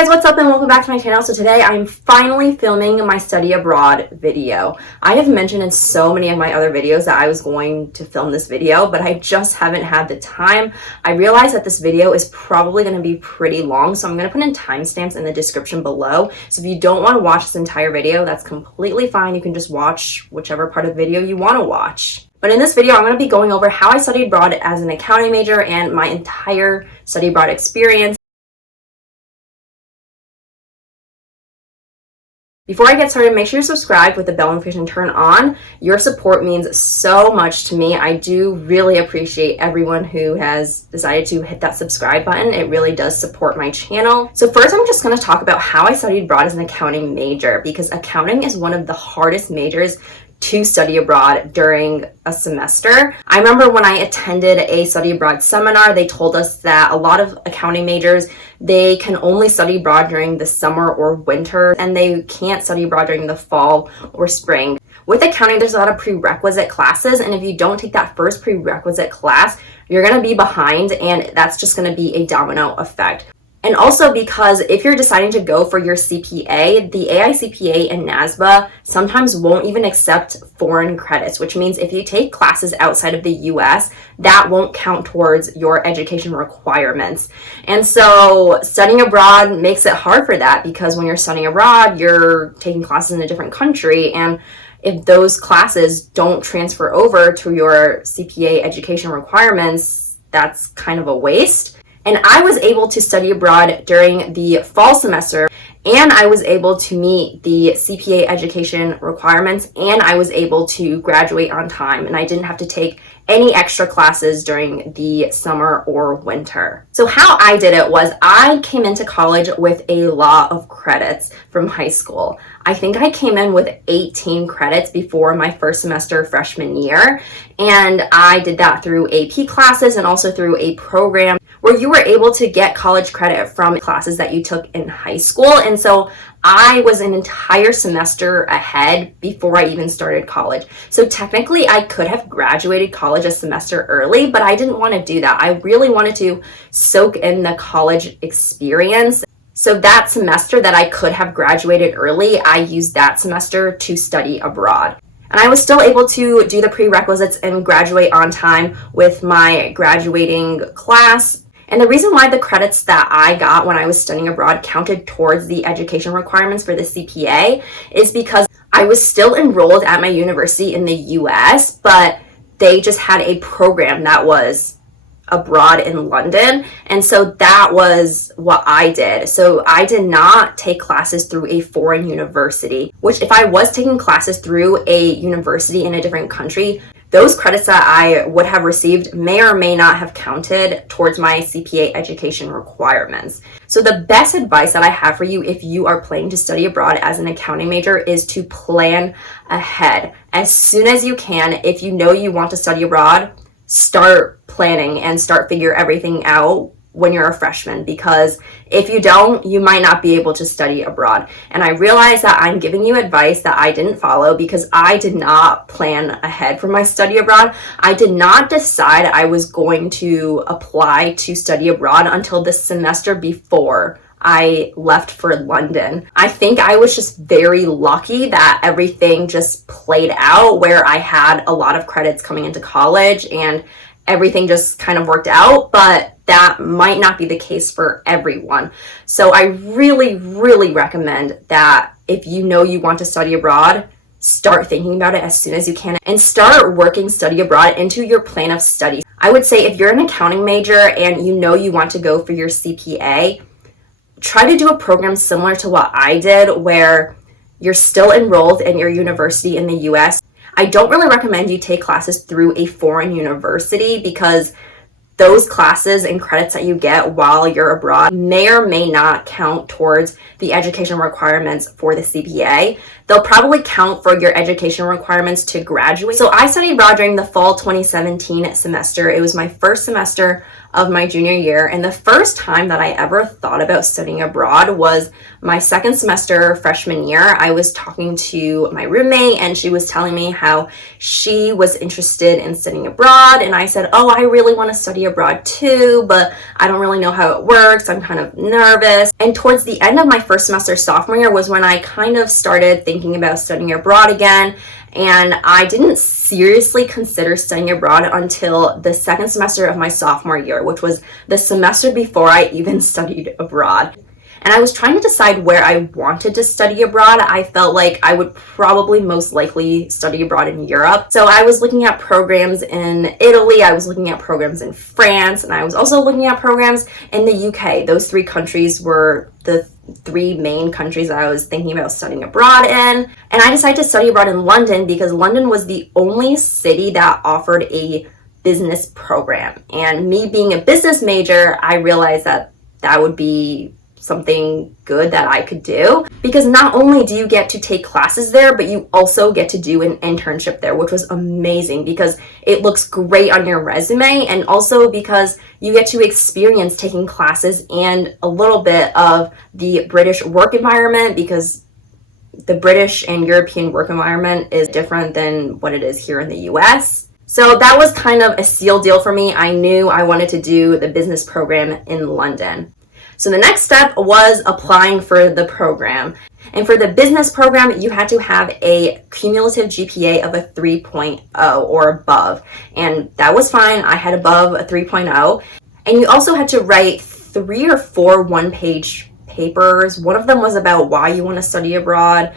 Hey guys, what's up and welcome back to my channel. So today I'm finally filming my study abroad video. I have mentioned in so many of my other videos that I was going to film this video, but I just haven't had the time. I realized that this video is probably going to be pretty long, so I'm going to put in timestamps in the description below. So if you don't want to watch this entire video, that's completely fine. You can just watch whichever part of the video you want to watch. But in this video, I'm going to be going over how I studied abroad as an accounting major and my entire study abroad experience. Before I get started, make sure you're subscribed with the bell notification turned on. Your support means so much to me. I do really appreciate everyone who has decided to hit that subscribe button. It really does support my channel. So first, I'm just going to talk about how I studied abroad as an accounting major, because accounting is one of the hardest majors to study abroad during a semester. I remember when I attended a study abroad seminar, they told us that a lot of accounting majors, they can only study abroad during the summer or winter, and they can't study abroad during the fall or spring. With accounting, there's a lot of prerequisite classes, and if you don't take that first prerequisite class, you're gonna be behind, and that's just gonna be a domino effect. And also because if you're deciding to go for your CPA, the AICPA and NASBA sometimes won't even accept foreign credits, which means if you take classes outside of the US, that won't count towards your education requirements. And so studying abroad makes it hard for that, because when you're studying abroad, you're taking classes in a different country, and if those classes don't transfer over to your CPA education requirements, that's kind of a waste. And I was able to study abroad during the fall semester, and I was able to meet the CPA education requirements, and I was able to graduate on time, and I didn't have to take any extra classes during the summer or winter. So how I did it was I came into college with a lot of credits from high school. I think I came in with 18 credits before my first semester freshman year, and I did that through AP classes and also through a program where you were able to get college credit from classes that you took in high school. And so I was an entire semester ahead before I even started college. So technically I could have graduated college a semester early, but I didn't want to do that. I really wanted to soak in the college experience. So that semester that I could have graduated early, I used that semester to study abroad. And I was still able to do the prerequisites and graduate on time with my graduating class. And the reason why the credits that I got when I was studying abroad counted towards the education requirements for the CPA is because I was still enrolled at my university in the US, but they just had a program that was abroad in London. And so that was what I did. So I did not take classes through a foreign university, which if I was taking classes through a university in a different country, those credits that I would have received may or may not have counted towards my CPA education requirements. So the best advice that I have for you if you are planning to study abroad as an accounting major is to plan ahead. As soon as you can, if you know you want to study abroad, start planning and start figure everything out when you're a freshman, because if you don't, you might not be able to study abroad. And I realize that I'm giving you advice that I didn't follow because I did not plan ahead for my study abroad. I did not decide I was going to apply to study abroad until the semester before I left for London. I think I was just very lucky that everything just played out where I had a lot of credits coming into college and everything just kind of worked out, but that might not be the case for everyone. So I really, really recommend that if you know you want to study abroad, start thinking about it as soon as you can and start working study abroad into your plan of study. I would say if you're an accounting major and you know you want to go for your CPA, try to do a program similar to what I did where you're still enrolled in your university in the US. I don't really recommend you take classes through a foreign university because those classes and credits that you get while you're abroad may or may not count towards the education requirements for the CPA. they'll probably count for your education requirements to graduate. So I studied abroad during the fall 2017 semester. It was my first semester of my junior year, and the first time that I ever thought about studying abroad was my second semester freshman year. I was talking to my roommate, and she was telling me how she was interested in studying abroad, and I said, oh, I really want to study abroad too, but I don't really know how it works. I'm kind of nervous. And towards the end of my first semester sophomore year was when I kind of started thinking about studying abroad again. And I didn't seriously consider studying abroad until the second semester of my sophomore year, which was the semester before I even studied abroad. And I was trying to decide where I wanted to study abroad. I felt like I would probably most likely study abroad in Europe. So I was looking at programs in Italy, I was looking at programs in France, and I was also looking at programs in the UK. Those three countries were the three main countries that I was thinking about studying abroad in. And I decided to study abroad in London because London was the only city that offered a business program. And me being a business major, I realized that that would be something good that I could do, because not only do you get to take classes there, but you also get to do an internship there, which was amazing because it looks great on your resume, and also because you get to experience taking classes and a little bit of the British work environment, because the British and European work environment is different than what it is here in the US. So that was kind of a seal deal for me. I knew I wanted to do the business program in London. So the next step was applying for the program. And for the business program, you had to have a cumulative GPA of a 3.0 or above. And that was fine. I had above a 3.0. And you also had to write 3 or 4 one-page papers. One of them was about why you want to study abroad.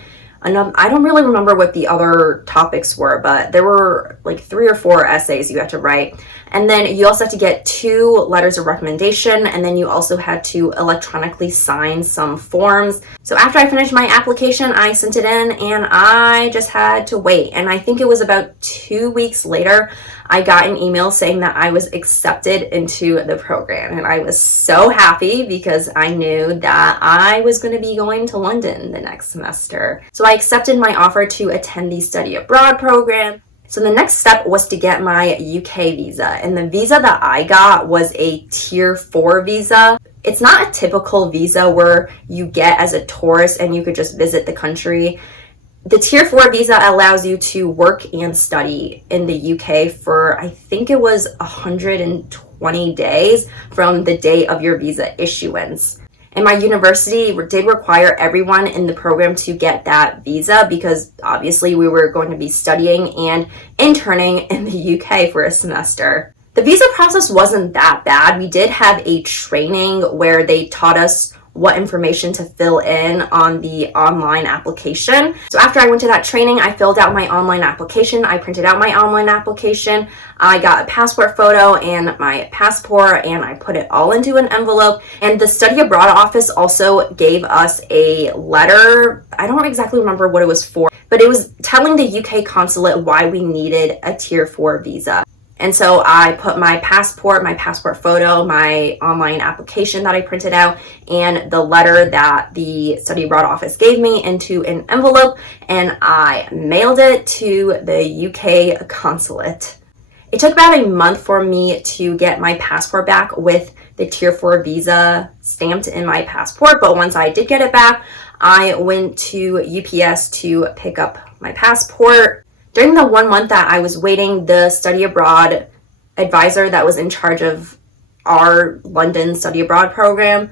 I don't really remember what the other topics were, but there were like 3 or 4 essays you had to write. And then you also had to get 2 letters of recommendation, and then you also had to electronically sign some forms. So after I finished my application, I sent it in, and I just had to wait. And I think it was about 2 weeks later, I got an email saying that I was accepted into the program. And I was so happy because I knew that I was going to be going to London the next semester. So I accepted my offer to attend the study abroad program. So the next step was to get my UK visa, and the visa that I got was a tier 4 visa. It's not a typical visa where you get as a tourist and you could just visit the country. The tier 4 visa allows you to work and study in the UK for, I think it was 120 days from the day of your visa issuance. And my university did require everyone in the program to get that visa because obviously we were going to be studying and interning in the UK for a semester. The visa process wasn't that bad. We did have a training where they taught us what information to fill in on the online application. So after I went to that training, I filled out my online application. I printed out my online application. I got a passport photo and my passport, and I put it all into an envelope. And the study abroad office also gave us a letter. I don't exactly remember what it was for, but it was telling the UK consulate why we needed a tier 4 visa. And so I put my passport photo, my online application that I printed out, and the letter that the study abroad office gave me into an envelope, and I mailed it to the UK consulate. It took about a month for me to get my passport back with the tier 4 visa stamped in my passport, but once I did get it back, I went to UPS to pick up my passport. During the 1 month that I was waiting, the study abroad advisor that was in charge of our London study abroad program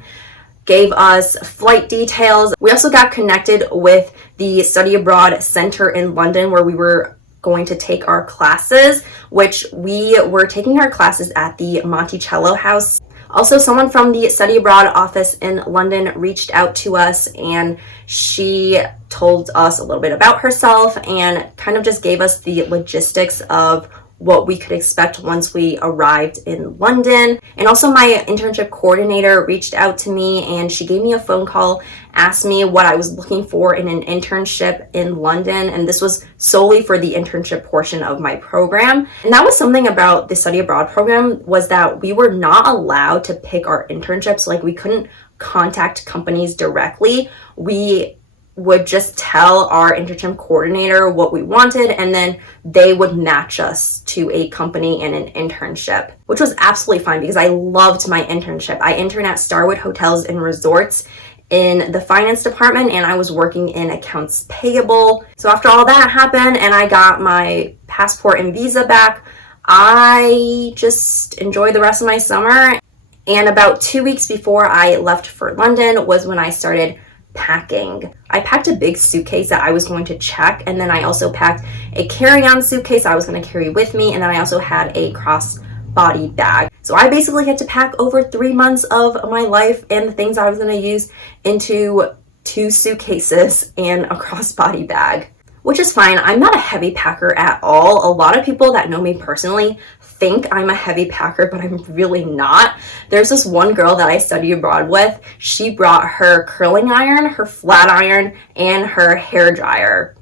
gave us flight details. We also got connected with the study abroad center in London where we were going to take our classes, which we were taking our classes at the Monticello House. Also, someone from the study abroad office in London reached out to us, and she told us a little bit about herself and kind of just gave us the logistics of what we could expect once we arrived in London. And also my internship coordinator reached out to me, and she gave me a phone call, asked me what I was looking for in an internship in London, and this was solely for the internship portion of my program. And that was something about the study abroad program, was that we were not allowed to pick our internships. Like, we couldn't contact companies directly. We would just tell our internship coordinator what we wanted, and then they would match us to a company and an internship, which was absolutely fine because I loved my internship. I interned at Starwood Hotels and Resorts in the finance department, and I was working in accounts payable. So after all that happened and I got my passport and visa back, I just enjoyed the rest of my summer. And about 2 weeks before I left for London was when I started packing. I packed a big suitcase that I was going to check, and then I also packed a carry-on suitcase I was going to carry with me, and then I also had a cross-body bag. So I basically had to pack over 3 months of my life and the things I was going to use into 2 suitcases and a cross-body bag, which is fine. I'm not a heavy packer at all. A lot of people that know me personally think I'm a heavy packer, but I'm really not. There's this one girl that I studied abroad with. She brought her curling iron, her flat iron, and her hair dryer.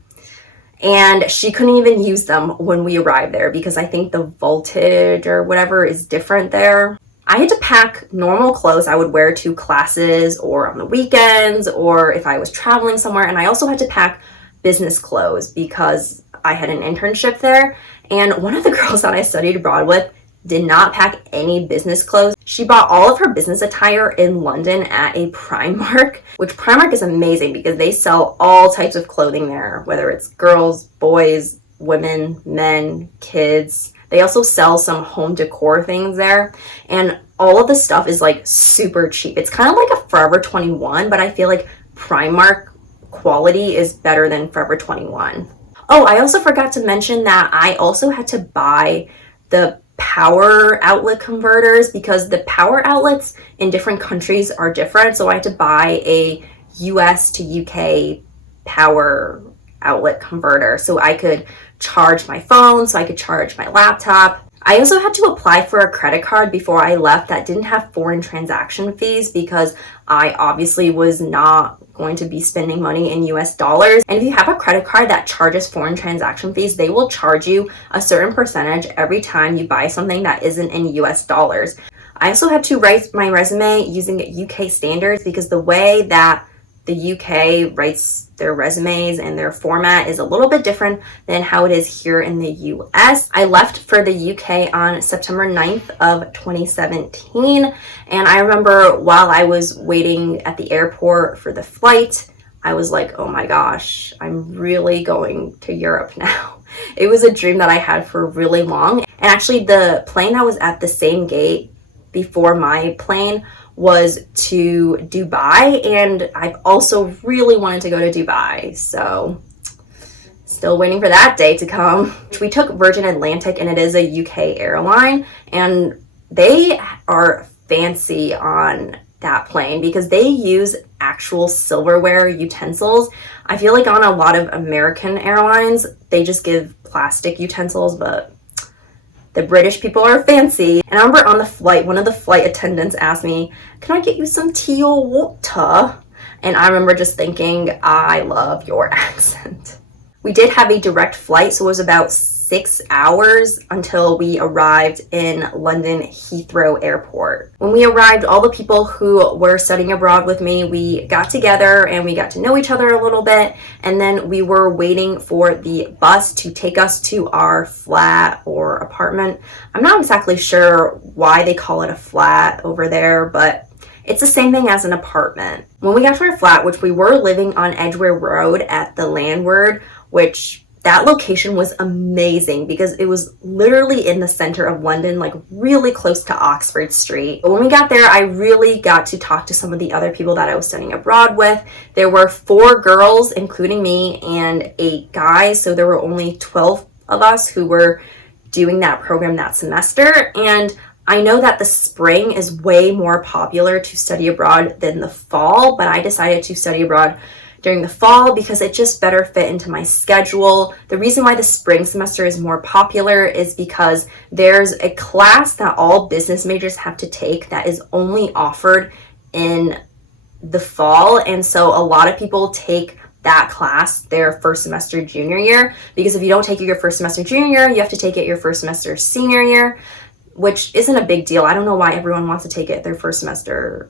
And she couldn't even use them when we arrived there because I think the voltage or whatever is different there. I had to pack normal clothes I would wear to classes or on the weekends or if I was traveling somewhere. And I also had to pack business clothes because I had an internship there. And one of the girls that I studied abroad with did not pack any business clothes. She bought all of her business attire in London at a Primark, which Primark is amazing because they sell all types of clothing there, whether it's girls, boys, women, men, kids. They also sell some home decor things there. And all of the stuff is like super cheap. It's kind of like a Forever 21, but I feel like Primark quality is better than Forever 21. Oh, I also forgot to mention that I also had to buy the power outlet converters because the power outlets in different countries are different. So I had to buy a US to UK power outlet converter so I could charge my phone, so I could charge my laptop. I also had to apply for a credit card before I left that didn't have foreign transaction fees because I obviously was not going to be spending money in US dollars. And if you have a credit card that charges foreign transaction fees, they will charge you a certain percentage every time you buy something that isn't in US dollars. I also had to write my resume using UK standards because the way that the UK writes their resumes and their format is a little bit different than how it is here in the US. I left for the UK on September 9th of 2017. And I remember while I was waiting at the airport for the flight, I was like, oh my gosh, I'm really going to Europe now. It was a dream that I had for really long. And actually the plane that was at the same gate before my plane was to Dubai, and I've also really wanted to go to Dubai, so still waiting for that day to come. We took Virgin Atlantic, and it is a UK airline, and they are fancy on that plane because they use actual silverware utensils. I feel like on a lot of American airlines, they just give plastic utensils, but the British people are fancy. And I remember on the flight, one of the flight attendants asked me, can I get you some tea or water? And I remember just thinking, I love your accent. We did have a direct flight, so it was about 6 hours until we arrived in London Heathrow Airport. When we arrived, all the people who were studying abroad with me, we got together and we got to know each other a little bit. And then we were waiting for the bus to take us to our flat or apartment. I'm not exactly sure why they call it a flat over there, but it's the same thing as an apartment. When we got to our flat, which we were living on Edgware Road at the Landward, which that location was amazing because it was literally in the center of London, like really close to Oxford Street. But when we got there, I really got to talk to some of the other people that I was studying abroad with. There were 4 girls, including me, and 8 guys. So there were only 12 of us who were doing that program that semester. And I know that the spring is way more popular to study abroad than the fall, but I decided to study abroad during the fall because it just better fit into my schedule. The reason why the spring semester is more popular is because there's a class that all business majors have to take that is only offered in the fall. And so a lot of people take that class their first semester junior year, because if you don't take it your first semester junior year, you have to take it your first semester senior year, which isn't a big deal. I don't know why everyone wants to take it their first semester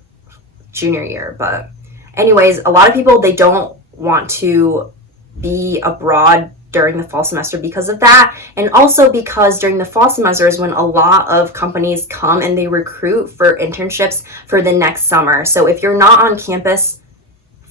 junior year, but anyways, a lot of people, they don't want to be abroad during the fall semester because of that, and also because during the fall semester is when a lot of companies come and they recruit for internships for the next summer. So if you're not on campus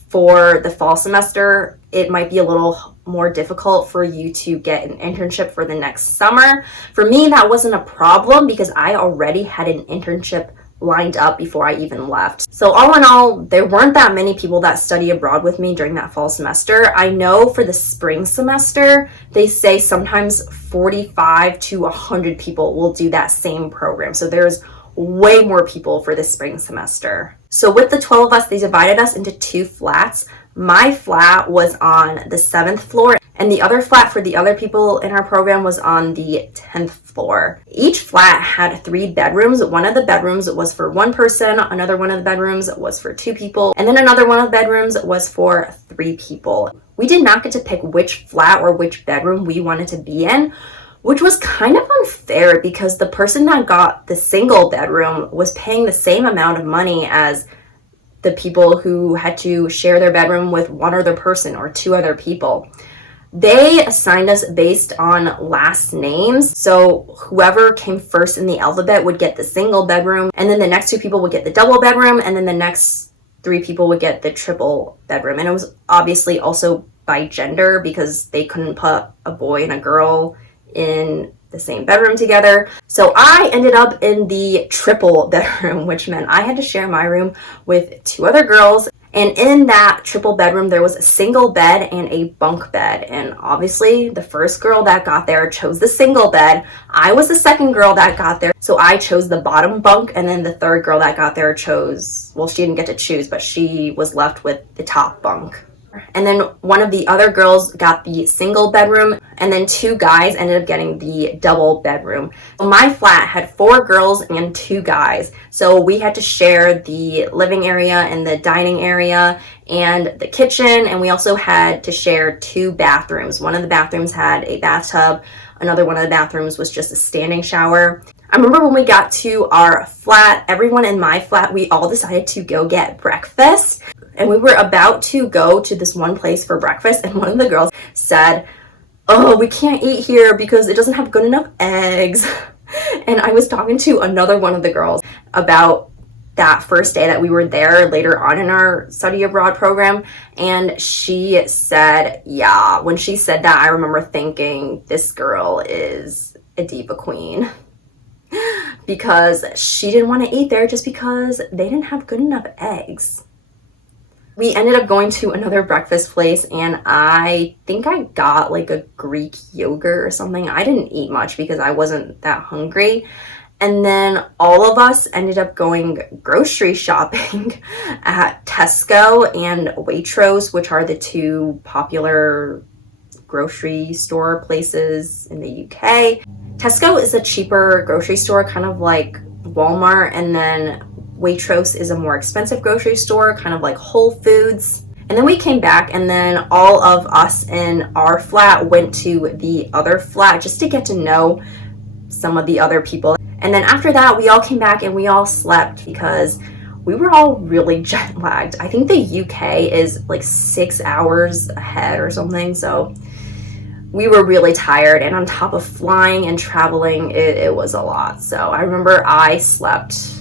for the fall semester, it might be a little more difficult for you to get an internship for the next summer. For me, that wasn't a problem because I already had an internship lined up before I even left. So all in all, there weren't that many people that study abroad with me during that fall semester. I know for the spring semester, they say sometimes 45 to 100 people will do that same program. So there's way more people for the spring semester. So with the 12 of us, they divided us into 2 flats. My flat was on the 7th floor, and the other flat for the other people in our program was on the 10th floor. Each flat had 3 bedrooms. One of the bedrooms was for 1 person, another one of the bedrooms was for 2 people, and then another one of the bedrooms was for 3 people. We did not get to pick which flat or which bedroom we wanted to be in, which was kind of unfair because the person that got the single bedroom was paying the same amount of money as the people who had to share their bedroom with 1 other person or 2 other people. They assigned us based on last names. So whoever came first in the alphabet would get the single bedroom, and then the next 2 people would get the double bedroom, and then the next 3 people would get the triple bedroom. And it was obviously also by gender because they couldn't put a boy and a girl in the same bedroom together. So I ended up in the triple bedroom, which meant I had to share my room with 2 other girls. And in that triple bedroom, there was a single bed and a bunk bed. And obviously, the first girl that got there chose the single bed. I was the second girl that got there, so I chose the bottom bunk. And then the third girl that got there chose, well, she didn't get to choose, but she was left with the top bunk. And then one of the other girls got the single bedroom, and then 2 guys ended up getting the double bedroom. So my flat had 4 girls and 2 guys. So we had to share the living area and the dining area and the kitchen, and we also had to share 2 bathrooms. One of the bathrooms had a bathtub. Another one of the bathrooms was just a standing shower. I remember when we got to our flat, everyone in my flat, we all decided to go get breakfast. And we were about to go to this one place for breakfast, and one of the girls said, "Oh, we can't eat here because it doesn't have good enough eggs." And I was talking to another one of the girls about that first day that we were there later on in our study abroad program, and she said, yeah, when she said that, I remember thinking, this girl is a diva queen. Because she didn't want to eat there just because they didn't have good enough eggs. We ended up going to another breakfast place, and I think I got like a Greek yogurt or something. I didn't eat much because I wasn't that hungry. And then all of us ended up going grocery shopping at Tesco and Waitrose, which are the 2 popular grocery store places in the UK. Tesco is a cheaper grocery store, kind of like Walmart, and then Waitrose is a more expensive grocery store, kind of like Whole Foods. And then we came back, and then all of us in our flat went to the other flat just to get to know some of the other people. And then after that, we all came back and we all slept because we were all really jet lagged. I think the UK is like 6 hours ahead or something, so we were really tired, and on top of flying and traveling, it was a lot. So I remember I slept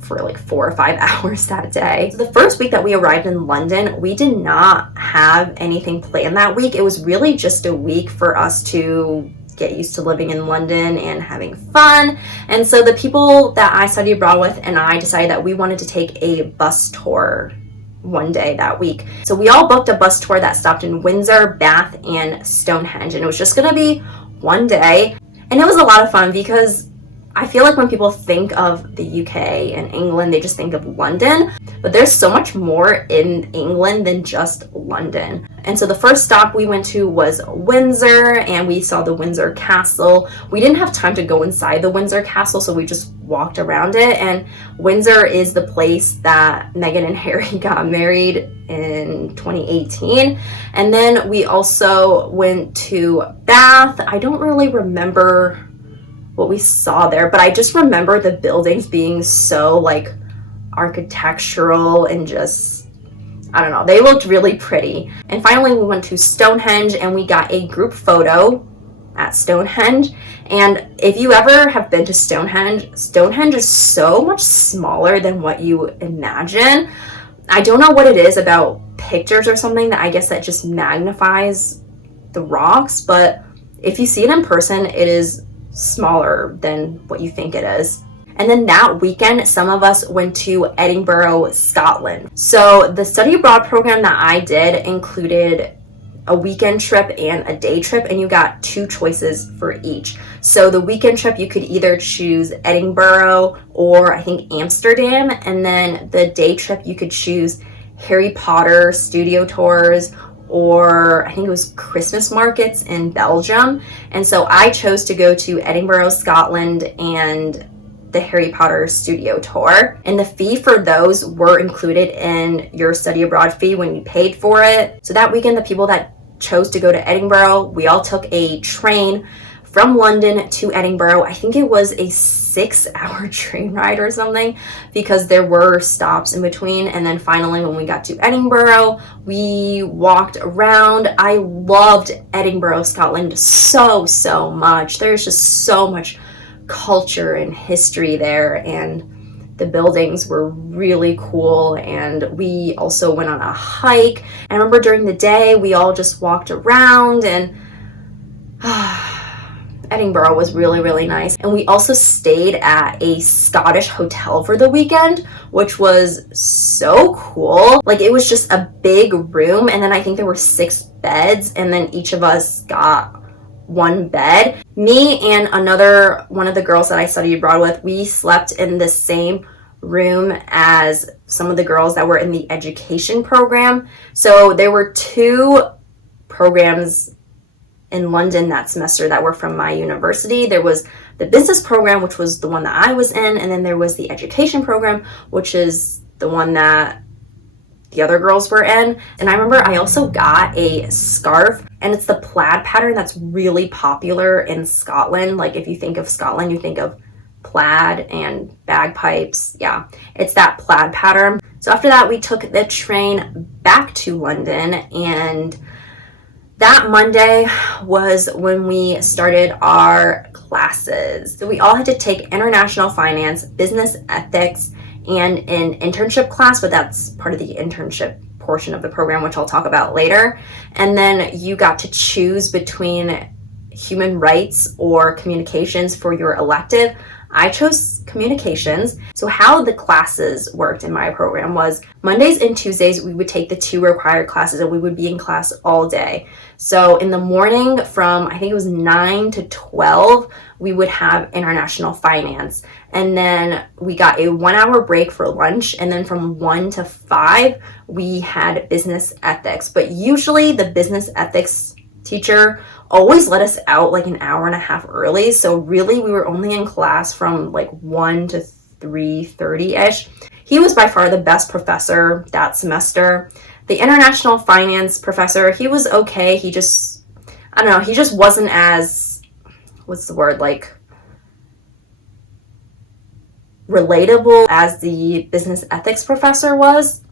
for 4 or 5 hours that day. So the first week that we arrived in London, we did not have anything planned that week. It was really just a week for us to get used to living in London and having fun. And so the people that I studied abroad with and I decided that we wanted to take a bus tour one day that week. So we all booked a bus tour that stopped in Windsor, Bath, and Stonehenge. And it was just gonna be one day. And it was a lot of fun because I feel like when people think of the UK and England, they just think of London, but there's so much more in England than just London. And so the first stop we went to was Windsor, and we saw the Windsor Castle. We didn't have time to go inside the Windsor Castle, so we just walked around it. And Windsor is the place that Meghan and Harry got married in 2018. And then we also went to Bath. I don't really remember what we saw there, but I just remember the buildings being so architectural and just I don't know, they looked really pretty. And finally we went to Stonehenge and we got a group photo at Stonehenge. And if you ever have been to Stonehenge, Stonehenge is so much smaller than what you imagine. I don't know what it is about pictures or something that I guess that just magnifies the rocks, but if you see it in person, it is smaller than what you think it is. And then that weekend, some of us went to Edinburgh, Scotland. So the study abroad program that I did included a weekend trip and a day trip, and you got 2 choices for each. So the weekend trip, you could either choose Edinburgh or I think Amsterdam, and then the day trip, you could choose Harry Potter studio tours, or I think it was Christmas markets in Belgium. And so I chose to go to Edinburgh, Scotland, and the Harry Potter studio tour. And the fee for those were included in your study abroad fee when you paid for it. So that weekend, the people that chose to go to Edinburgh, we all took a train from London to Edinburgh. I think it was a 6-hour train ride or something, because there were stops in between. And then finally, when we got to Edinburgh, we walked around. I loved Edinburgh, Scotland so much. There's just so much culture and history there, and the buildings were really cool. And we also went on a hike. I remember during the day, we all just walked around, and Edinburgh was really nice. And we also stayed at a Scottish hotel for the weekend, which was so cool. Like, it was just a big room, and then I think there were 6 beds, and then each of us got 1 bed. Me and another one of the girls that I studied abroad with, we slept in the same room as some of the girls that were in the education program. So there were 2 programs in London that semester that were from my university. There was the business program, which was the one that I was in, and then there was the education program, which is the one that the other girls were in. And I remember I also got a scarf, and it's the plaid pattern that's really popular in Scotland. Like, if you think of Scotland, you think of plaid and bagpipes. Yeah, it's that plaid pattern. So after that, we took the train back to London, and that Monday was when we started our classes. So we all had to take international finance, business ethics, and an internship class, but that's part of the internship portion of the program, which I'll talk about later. And then you got to choose between human rights or communications for your elective. I chose communications. So how the classes worked in my program was Mondays and Tuesdays, we would take the 2 required classes, and we would be in class all day. So in the morning from, I think it was 9 to 12, we would have international finance. And then we got a 1-hour break for lunch. And then from 1 to 5, we had business ethics. But usually the business ethics teacher always let us out like an hour and a half early. So really we were only in class from like 1 to 3:30-ish. He was by far the best professor that semester. The international finance professor, he was okay. He just, I don't know, he just wasn't as, what's the word, like relatable as the business ethics professor was.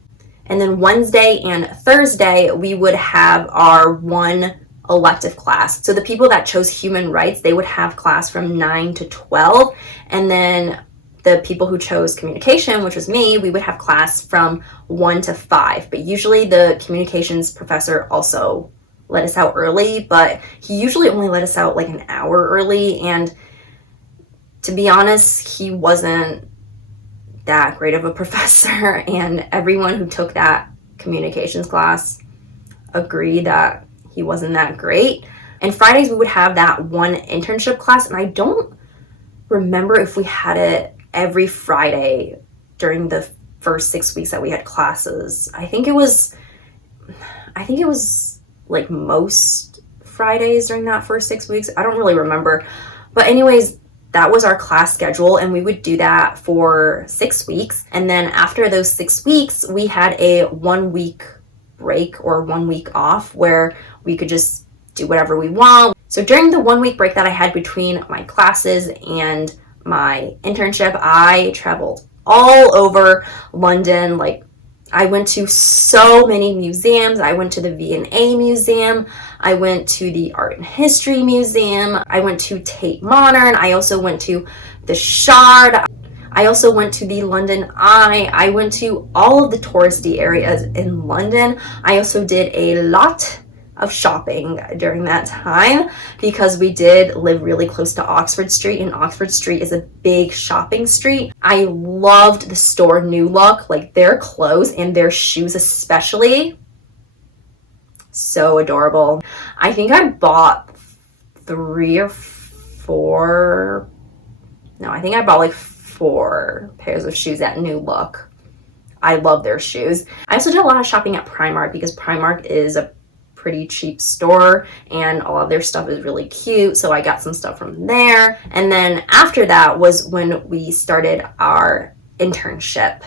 And then Wednesday and Thursday, we would have our 1 elective class. So the people that chose human rights, they would have class from 9 to 12. And then the people who chose communication, which was me, we would have class from 1 to 5. But usually the communications professor also let us out early, but he usually only let us out like an hour early. And to be honest, he wasn't that great of a professor. And everyone who took that communications class agreed that he wasn't that great. And Fridays we would have that 1 internship class, and I don't remember if we had it every Friday during the first 6 weeks that we had classes. I think it was like most Fridays during that first 6 weeks. I don't really remember. But anyways, that was our class schedule, and we would do that for 6 weeks. And then after those 6 weeks, we had a 1 week break or 1 week off where we could just do whatever we want. So during the 1 week break that I had between my classes and my internship, I traveled all over London. Like, I went to so many museums. I went to the V&A Museum. I went to the Art and History Museum. I went to Tate Modern. I also went to the Shard. I also went to the London Eye. I went to all of the touristy areas in London. I also did a lot of shopping during that time because we did live really close to Oxford Street, and Oxford Street is a big shopping street. I loved the store New Look, like their clothes and their shoes especially. So adorable. I think I bought 4 pairs of shoes at New Look. I love their shoes. I also did a lot of shopping at Primark because Primark is a pretty cheap store and all of their stuff is really cute, so I got some stuff from there. And then after that was when we started our internship.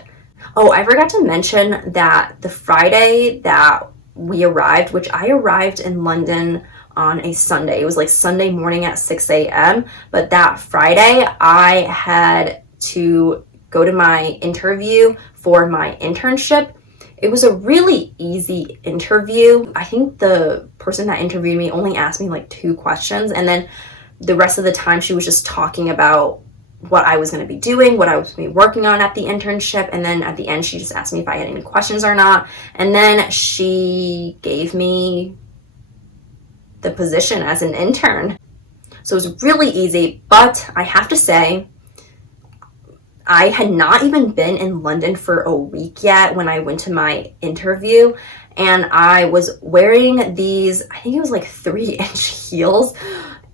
Oh, I forgot to mention that the Friday that we arrived, which I arrived in London on a Sunday, it was like Sunday morning at 6 a.m. But that Friday I had to go to my interview for my internship. It was a really easy interview. I think the person that interviewed me only asked me like 2 questions, and then the rest of the time she was just talking about what I was going to be doing, what I was going to be working on at the internship, and then at the end she just asked me if I had any questions or not, and then she gave me the position as an intern. So it was really easy, but I have to say, I had not even been in London for a week yet when I went to my interview, and I was wearing these, I think it was like 3-inch heels,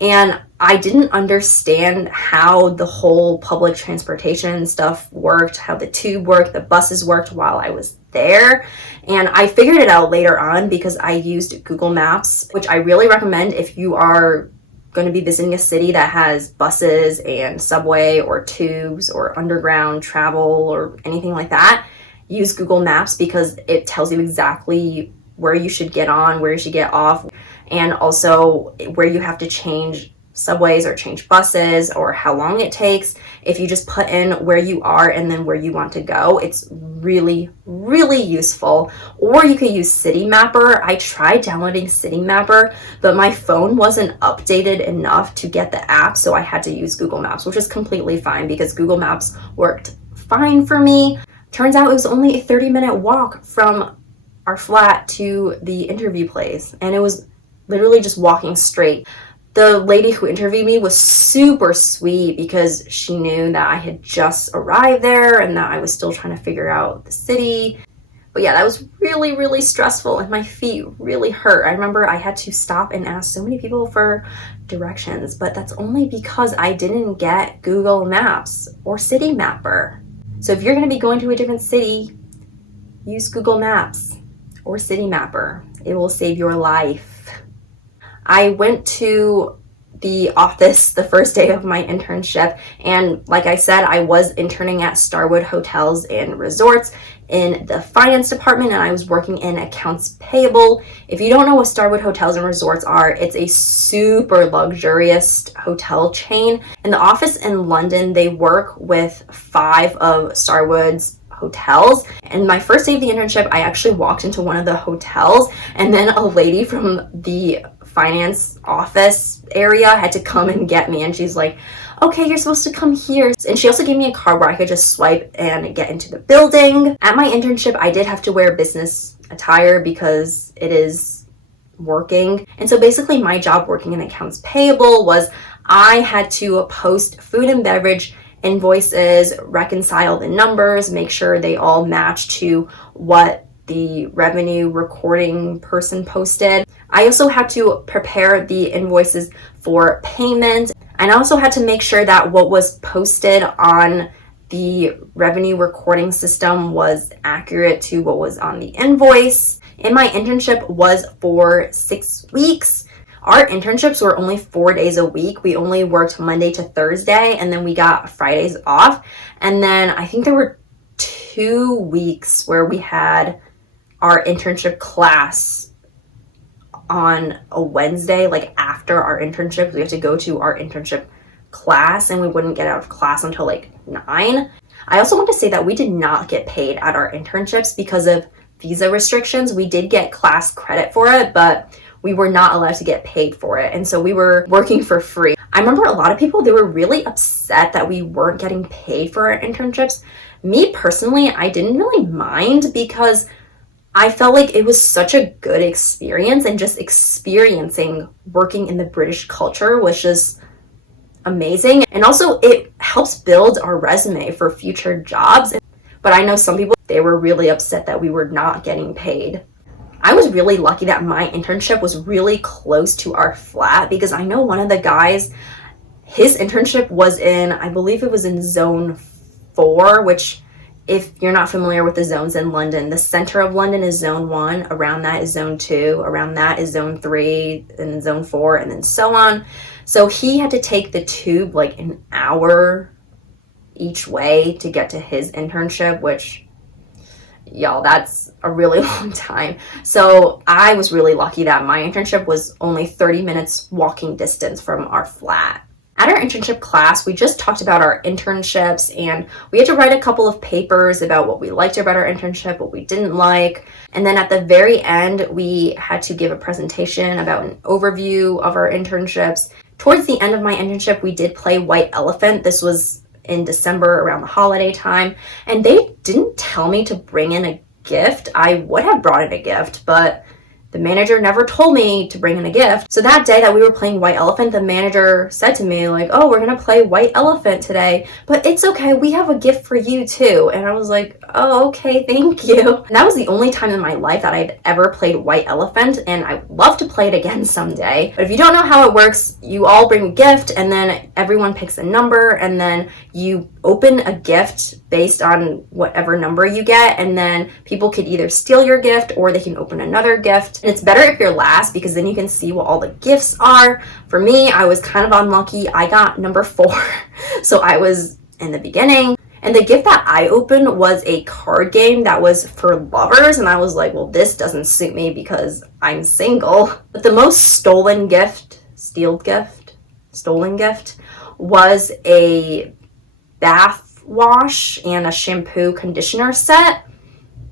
and I didn't understand how the whole public transportation stuff worked, how the tube worked, the buses worked while I was there. And I figured it out later on because I used Google Maps, which I really recommend if you are going to be visiting a city that has buses and subway or tubes or underground travel or anything like that. Use Google Maps because it tells you exactly where you should get on, where you should get off, and also where you have to change subways or change buses or how long it takes. If you just put in where you are and then where you want to go, it's really, really useful. Or you could use City Mapper. I tried downloading City Mapper, but my phone wasn't updated enough to get the app, so I had to use Google Maps, which is completely fine because Google Maps worked fine for me. Turns out it was only a 30-minute walk from our flat to the interview place, and it was literally just walking straight. The lady who interviewed me was super sweet because she knew that I had just arrived there and that I was still trying to figure out the city. But yeah, that was really, really stressful and my feet really hurt. I remember I had to stop and ask so many people for directions, but that's only because I didn't get Google Maps or City Mapper. So if you're going to be going to a different city, use Google Maps or City Mapper. It will save your life. I went to the office the first day of my internship, and like I said, I was interning at Starwood Hotels and Resorts in the finance department, and I was working in accounts payable. If you don't know what Starwood Hotels and Resorts are, it's a super luxurious hotel chain. In the office in London, they work with 5 of Starwood's hotels, and my first day of the internship, I actually walked into one of the hotels, and then a lady from the finance office area had to come and get me, and she's like, okay, you're supposed to come here. And she also gave me a card where I could just swipe and get into the building. At my internship, I did have to wear business attire because it is working. And so basically my job working in accounts payable was I had to post food and beverage invoices, reconcile the numbers, make sure they all match to what the revenue recording person posted. I also had to prepare the invoices for payment, and I also had to make sure that what was posted on the revenue recording system was accurate to what was on the invoice. And my internship was for 6 weeks. Our internships were only 4 days a week. We only worked Monday to Thursday, and then we got Fridays off. And then I think there were 2 weeks where we had our internship class on a Wednesday, like after our internship. We had to go to our internship class, and we wouldn't get out of class until like 9. I also want to say that we did not get paid at our internships because of visa restrictions. We did get class credit for it, but we were not allowed to get paid for it. And so we were working for free. I remember a lot of people, they were really upset that we weren't getting paid for our internships. Me personally, I didn't really mind because I felt like it was such a good experience, and just experiencing working in the British culture was just amazing. And also it helps build our resume for future jobs. But I know some people, they were really upset that we were not getting paid. I was really lucky that my internship was really close to our flat, because I know one of the guys, his internship was in, I believe it was in zone 4, which, if you're not familiar with the zones in London, the center of London is zone 1, around that is zone 2, around that is zone 3, and then zone 4, and then so on. So he had to take the tube like an hour each way to get to his internship, which, y'all, that's a really long time. So I was really lucky that my internship was only 30 minutes walking distance from our flat. At our internship class, we just talked about our internships, and we had to write a couple of papers about what we liked about our internship, what we didn't like. And then at the very end, we had to give a presentation about an overview of our internships. Towards the end of my internship, we did play White Elephant. This was in December around the holiday time, and they didn't tell me to bring in a gift. I would have brought in a gift, but the manager never told me to bring in a gift. So that day that we were playing White Elephant, the manager said to me like, oh, we're gonna play White Elephant today, but it's okay, we have a gift for you too. And I was like, oh, okay, thank you. And that was the only time in my life that I'd ever played White Elephant, and I would love to play it again someday. But if you don't know how it works, you all bring a gift, and then everyone picks a number, and then you open a gift based on whatever number you get, and then people could either steal your gift or they can open another gift. And it's better if you're last, because then you can see what all the gifts are. For me, I was kind of unlucky. I got number 4. So I was in the beginning, and the gift that I opened was a card game that was for lovers, and I was like, well, this doesn't suit me because I'm single. But the most stolen gift was a bath wash and a shampoo conditioner set.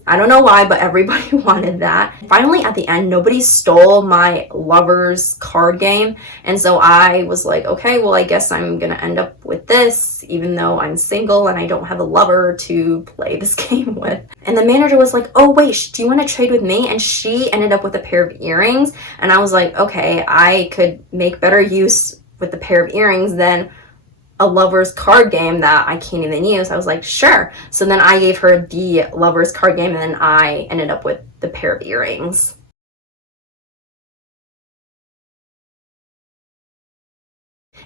I don't know why, but everybody wanted that. Finally, at the end, nobody stole my lover's card game. And so I was like, okay, well, I guess I'm gonna end up with this, even though I'm single and I don't have a lover to play this game with. And the manager was like, oh, wait, do you want to trade with me? And she ended up with a pair of earrings. And I was like, okay, I could make better use with the pair of earrings than a lover's card game that I can't even use. I was like, sure. So then I gave her the lover's card game, and then I ended up with the pair of earrings.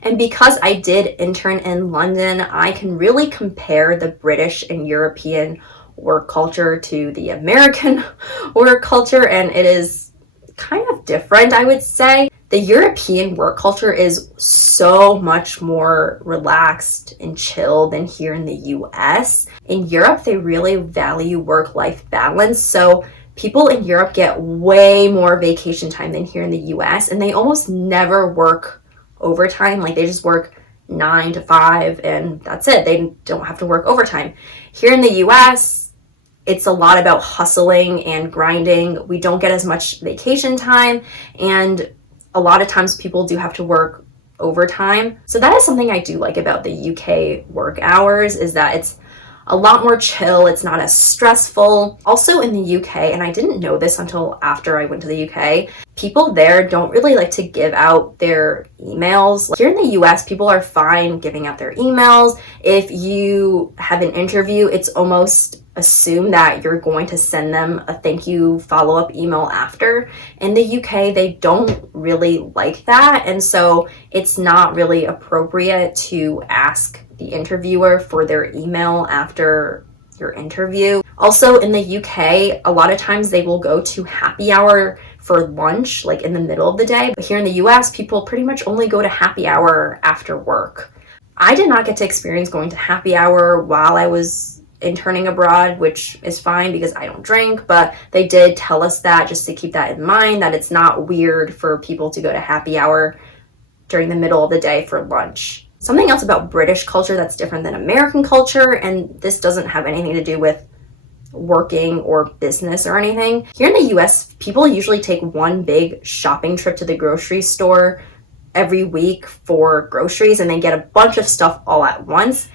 And because I did intern in London, I can really compare the British and European work culture to the American work culture, and it is kind of different, I would say. The European work culture is so much more relaxed and chill than here in the US. In Europe, they really value work-life balance. So people in Europe get way more vacation time than here in the US, and they almost never work overtime. Like, they just work 9 to 5 and that's it. They don't have to work overtime. Here in the US, it's a lot about hustling and grinding. We don't get as much vacation time, and a lot of times people do have to work overtime. So that is something I do like about the UK work hours, is that it's a lot more chill. It's not as stressful. Also in the UK, and I didn't know this until after I went to the UK, people there don't really like to give out their emails. Here in the US, people are fine giving out their emails. If you have an interview, it's almost assumed that you're going to send them a thank you follow-up email after. In the UK, they don't really like that, and so it's not really appropriate to ask the interviewer for their email after your interview. Also in the UK, a lot of times they will go to happy hour for lunch, like in the middle of the day. But here in the US, people pretty much only go to happy hour after work. I did not get to experience going to happy hour while I was interning abroad, which is fine because I don't drink, but they did tell us that, just to keep that in mind, that it's not weird for people to go to happy hour during the middle of the day for lunch. Something else about British culture that's different than American culture, and this doesn't have anything to do with working or business or anything. Here in the US, people usually take one big shopping trip to the grocery store every week for groceries, and they get a bunch of stuff all at once.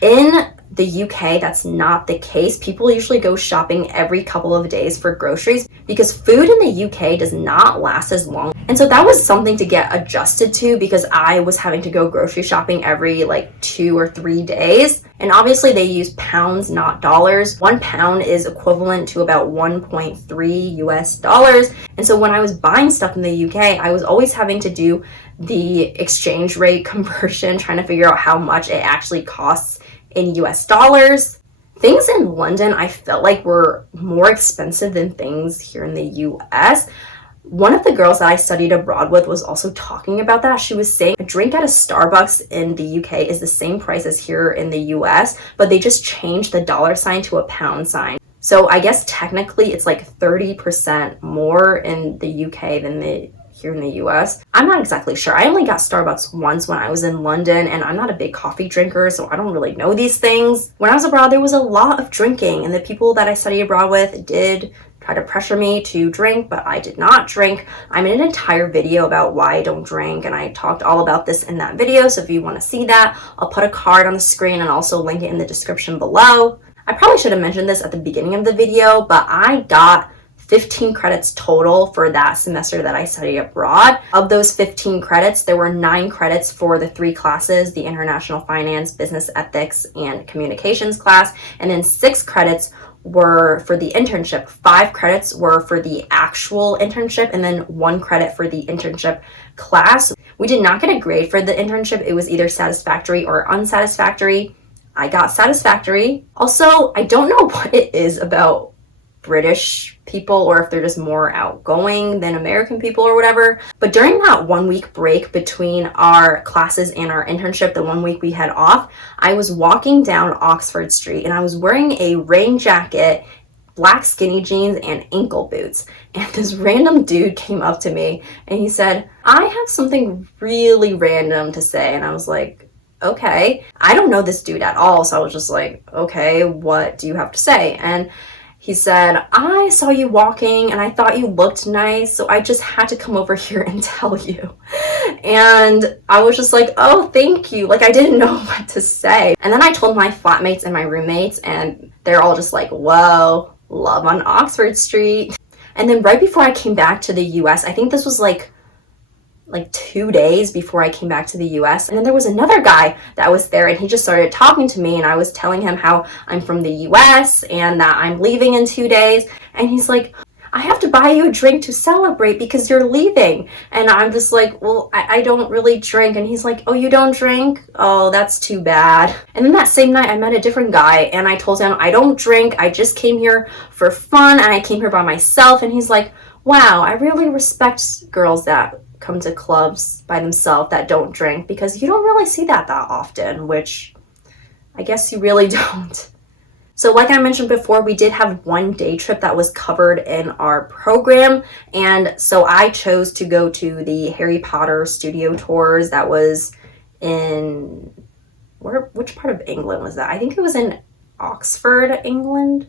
In the UK, that's not the case. People usually go shopping every couple of days for groceries because food in the UK does not last as long. And so that was something to get adjusted to because I was having to go grocery shopping every like 2 or 3 days. And obviously they use pounds, not dollars. £1 is equivalent to about 1.3 US dollars. And so when I was buying stuff in the UK, I was always having to do the exchange rate conversion, trying to figure out how much it actually costs in US dollars. Things in London I felt like were more expensive than things here in the US. One of the girls that I studied abroad with was also talking about that. She was saying a drink at a Starbucks in the UK is the same price as here in the US, but they just changed the dollar sign to a pound sign. So I guess technically it's like 30% more in the UK than here in the US. I'm not exactly sure. I only got Starbucks once when I was in London, and I'm not a big coffee drinker, so I don't really know these things. When I was abroad, there was a lot of drinking, and the people that I studied abroad with did try to pressure me to drink, but I did not drink. I made an entire video about why I don't drink, and I talked all about this in that video, so if you want to see that, I'll put a card on the screen and also link it in the description below. I probably should have mentioned this at the beginning of the video, but I got 15 credits total for that semester that I studied abroad. Of those 15 credits, there were 9 credits for the 3 classes, the International Finance, Business Ethics, and Communications class, and then 6 credits were for the internship. 5 credits were for the actual internship, and then 1 credit for the internship class. We did not get a grade for the internship. It was either satisfactory or unsatisfactory. I got satisfactory. Also, I don't know what it is about British people or if they're just more outgoing than American people or whatever. But during that 1 week break between our classes and our internship, the 1 week we had off, I was walking down Oxford Street and I was wearing a rain jacket, black skinny jeans, and ankle boots. And this random dude came up to me and he said, "I have something really random to say." And I was like, okay. I don't know this dude at all. So I was just like, okay, what do you have to say? And he said, "I saw you walking and I thought you looked nice, so I just had to come over here and tell you." And I was just like, oh, thank you. Like, I didn't know what to say. And then I told my flatmates and my roommates, and they're all just like, whoa, love on Oxford Street. And then right before I came back to the US, I think this was like 2 days before I came back to the US. And then there was another guy that was there and he just started talking to me, and I was telling him how I'm from the US and that I'm leaving in 2 days. And he's like, "I have to buy you a drink to celebrate because you're leaving." And I'm just like, well, I don't really drink. And he's like, "Oh, you don't drink? Oh, that's too bad." And then that same night I met a different guy and I told him, "I don't drink. I just came here for fun and I came here by myself." And he's like, "Wow, I really respect girls that come to clubs by themselves that don't drink, because you don't really see that often," which I guess you really don't. So like I mentioned before, we did have one day trip that was covered in our program, and so I chose to go to the Harry Potter studio tours. That was in which part of England was that? I think it was in Oxford, England.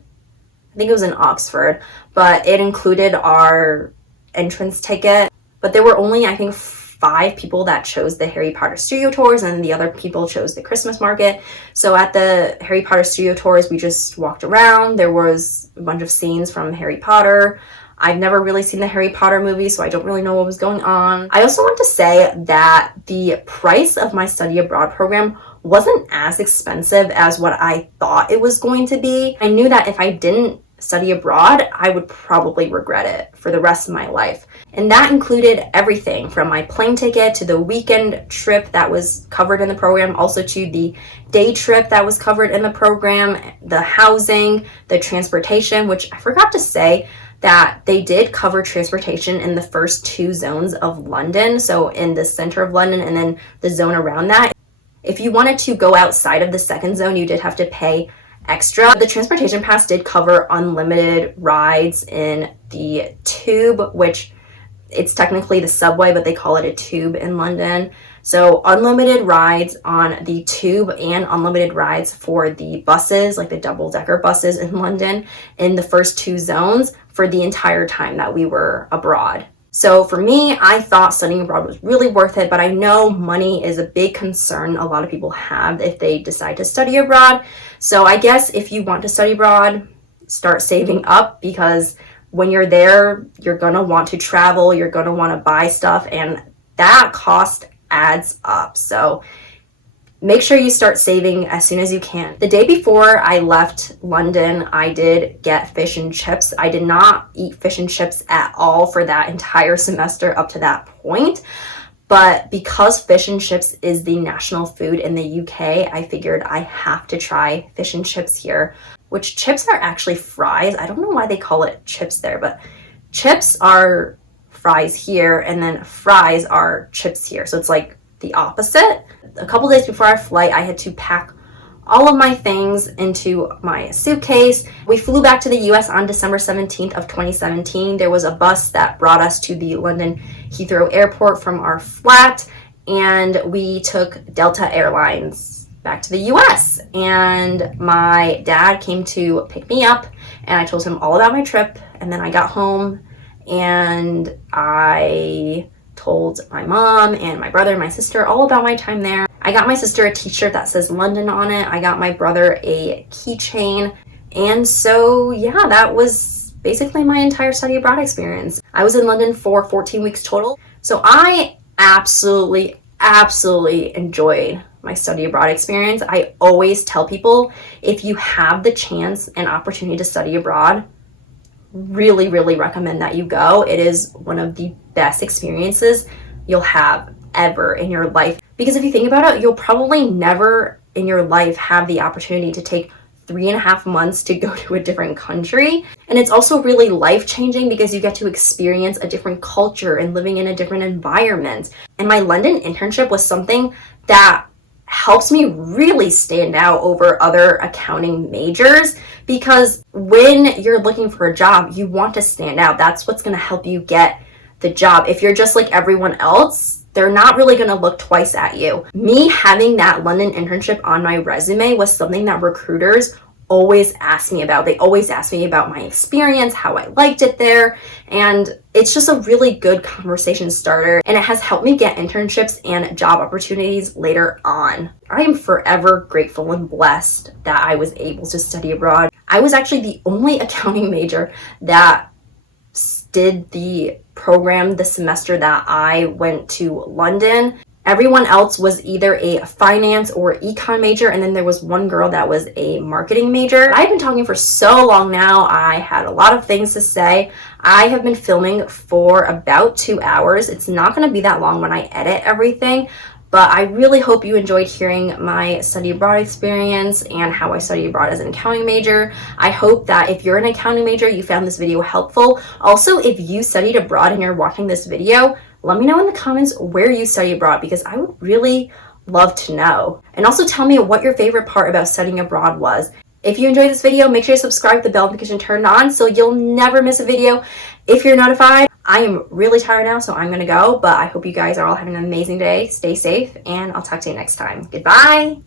I think it was in Oxford, but it included our entrance ticket. But there were only, I think, 5 people that chose the Harry Potter studio tours, and the other people chose the Christmas market. So at the Harry Potter studio tours, we just walked around. There was a bunch of scenes from Harry Potter. I've never really seen the Harry Potter movie, so I don't really know what was going on. I also want to say that the price of my study abroad program wasn't as expensive as what I thought it was going to be. I knew that if I didn't study abroad, I would probably regret it for the rest of my life. And that included everything from my plane ticket to the weekend trip that was covered in the program, also to the day trip that was covered in the program, the housing, the transportation, which I forgot to say that they did cover transportation in the first 2 zones of London. So in the center of London and then the zone around that. If you wanted to go outside of the second zone, you did have to pay extra. The transportation pass did cover unlimited rides in the tube, which It's technically the subway, but they call it a tube in London. So unlimited rides on the tube and unlimited rides for the buses, like the double-decker buses in London, in the first 2 zones for the entire time that we were abroad. So for me, I thought studying abroad was really worth it, but I know money is a big concern a lot of people have if they decide to study abroad. So I guess if you want to study abroad, start saving up, because when you're there, you're going to want to travel, you're going to want to buy stuff, and that cost adds up. So make sure you start saving as soon as you can. The day before I left London, I did get fish and chips. I did not eat fish and chips at all for that entire semester up to that point. But because fish and chips is the national food in the UK, I figured I have to try fish and chips here, which chips are actually fries. I don't know why they call it chips there, but chips are fries here, and then fries are chips here. So it's like the opposite. A couple days before our flight, I had to pack all of my things into my suitcase. We flew back to the US on December 17th of 2017. There was a bus that brought us to the London Heathrow Airport from our flat, and we took Delta Airlines back to the US. And my dad came to pick me up, and I told him all about my trip. And then I got home and I told my mom and my brother and my sister all about my time there. I got my sister a t-shirt that says London on it. I got my brother a keychain. And so, yeah, that was basically my entire study abroad experience. I was in London for 14 weeks total. So I absolutely enjoyed my study abroad experience. I always tell people, if you have the chance and opportunity to study abroad, really recommend that you go. It is one of the best experiences you'll have ever in your life. Because if you think about it, you'll probably never in your life have the opportunity to take 3.5 months to go to a different country. And it's also really life-changing because you get to experience a different culture and living in a different environment. And my London internship was something that helps me really stand out over other accounting majors, because when you're looking for a job, you want to stand out. That's what's going to help you get the job. If you're just like everyone else, they're not really going to look twice at you. Me having that London internship on my resume was something that recruiters always ask me about. They always ask me about my experience, how I liked it there, and it's just a really good conversation starter, and it has helped me get internships and job opportunities later on. I am forever grateful and blessed that I was able to study abroad. I was actually the only accounting major that did the program the semester that I went to London. Everyone else was either a finance or econ major, and then there was one girl that was a marketing major. I've been talking for so long now. I had a lot of things to say. I have been filming for about 2 hours. It's not going to be that long when I edit everything, but I really hope you enjoyed hearing my study abroad experience and how I studied abroad as an accounting major. I hope that if you're an accounting major, you found this video helpful. Also, if you studied abroad and you're watching this video, let me know in the comments where you study abroad, because I would really love to know. And also tell me what your favorite part about studying abroad was. If you enjoyed this video, make sure to subscribe with the bell notification turned on so you'll never miss a video if you're notified. I am really tired now, so I'm going to go, but I hope you guys are all having an amazing day. Stay safe, and I'll talk to you next time. Goodbye!